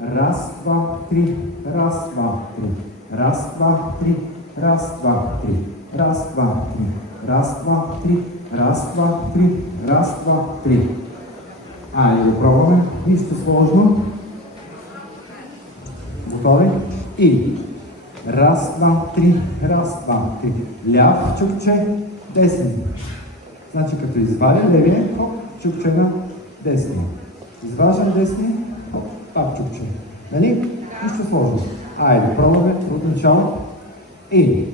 Раз, два, три. Раз, два, три. Раз, два, три. Раз, два, три. Раз, два, три. Раз, два, три. Раз, два, три. Раз, два, три. Айде да пробваме. Нищо сложно. Готови? И раз, два, три. Раз, два, три. Ляв чукче, десен. Значи като извадя левия, хоп, чукче на десния. Изваждам десния, хоп, пак чукче. Нали? Нищо сложно. Айде, пробваме от начало. И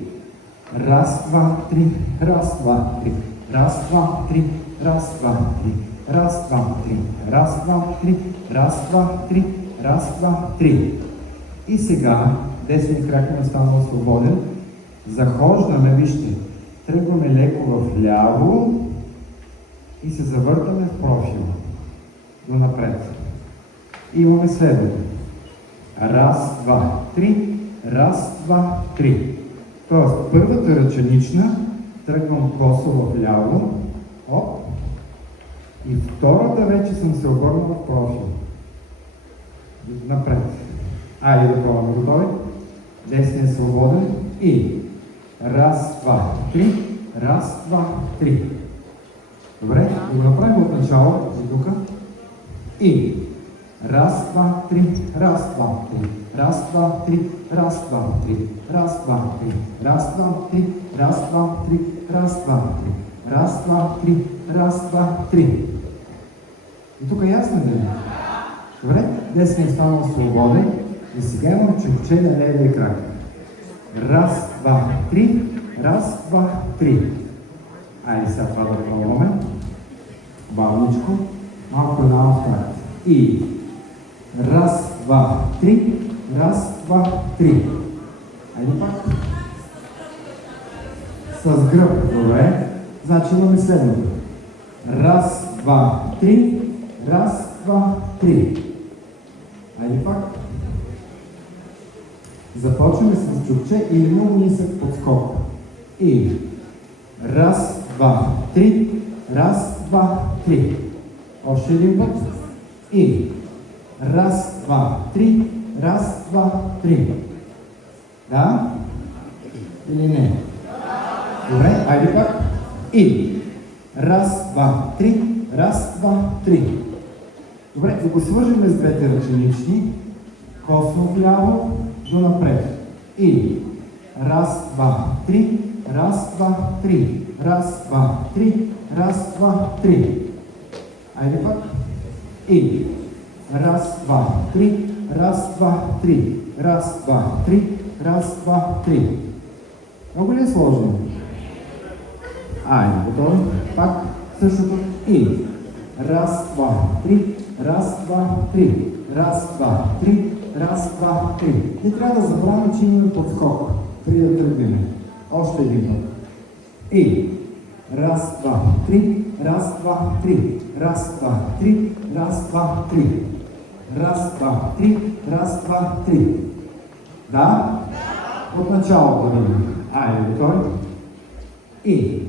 раз, два, три. Раз, два, три. Раз, два, три. Раз, два, три. Раз, два, три. Раз, два, три. Раз, два, три. Раз, два, три. И сега десният крак е останал свободен. Захождаме, вижте, тръгваме леко в ляво и се завъртаме в профила. До напред. Имаме следното. Раз, два, три. Раз, два, три. Тоест, първата ръченична тръгвам косо в ляво. Оп. И втората вече съм се обърнал в профил. Напред. Айде да пробваме. Готови? Десният е свободен. И раз, два, три. Раз, два, три. Добре? Да го направим от начало. Тук. И раз, два, три. Раз, два, три. Раз, два, три. Раз, два, три. Раз, два, три. Раз, два, три. Раз, два, три. Раз, два, три. Раз, два, три. Раз, два, три. И тук ясно ли? Добре? Десният е станал свободен. И сега имам чукче на левия крак. Раз, два, три. Раз, два, три. Айде сега това да пробваме. Бавничко. Малко на автомат. И раз, два, три. Раз, два, три. Айде пак. С гръб. Добре. Значи имаме следното. Раз, два, три. Раз, два, три. Айде пак. Започваме с чукче и много нисък подскок. И раз, два, три. Раз, два, три. Още един път. И раз, два, три. Раз, два, три. Да? Или не? Добре, айде пак. И раз, два, три. Раз, два, три. Добре, да го свържем с двете ръченични. Косо вляво до напред. И раз, два, три. Раз, два, три. Раз, два, три. Раз, два, три. Айде пак. И раз, два, три. Раз, два, три. Раз, два, три. Раз, два, три. Много ли е сложно? Айде, готови? Пак същото. И раз, два, три. Раз, два, три. Раз, два, три. Раз, два, три. Не трябва да забравяме, че имаме подскок. Преди да тръгнем. Още един път. И раз, два, три. Раз, два, три. Раз, два, три. Раз, два, три. Раз, два, три. Раз, два, три. Да? От началото да видим. Айде, готови? И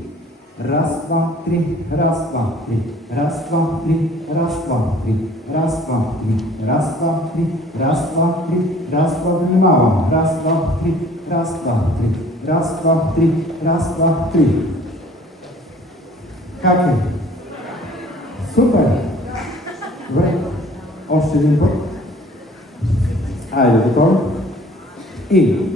раз, два, три. Раз, два, три. Раз, два, три. Раз, два, три. Раз, два, три. Раз, два, три. Раз, два, три. Раз, два, внимавам. Раз, два, три. Раз, два, три. Раз, два, три. Раз, два, три. Как е? Супер! Добре. Още един път. Айде, готови? И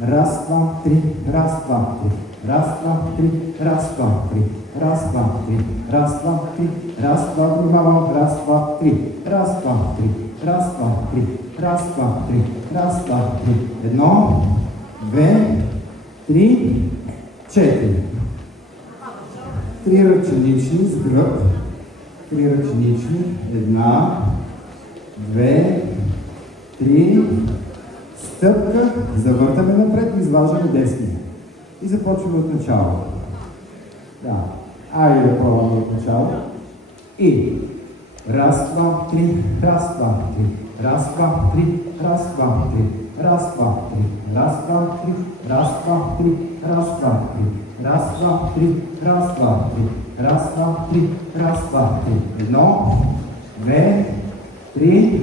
раз, два, три. Раз, два, три. Раз, два, три. Раз, два, три. Раз, два, три. Раз, два, три. Раз, два, внимавам. Раз, два, три. Раз, два, три. Раз, два, три. Раз, два, три. Раз, два, три. Едно, две, три, четири. Три ръченични с гръб. Три ръченични. Една, две, три. Стъпка. Завъртаме напред и изваждаме десния. И започваме от начало. Да. Айде да пробваме от начало. И раз, два, три. Раз, два, три. Раз, два, три. Раз, два, три. Раз, два, три. Раз, два, три. Раз, два, три. Раз, два, три. Раз, два, три. Раз, два, три. Раз, два, три. Раз, два, три. Едно, две, три,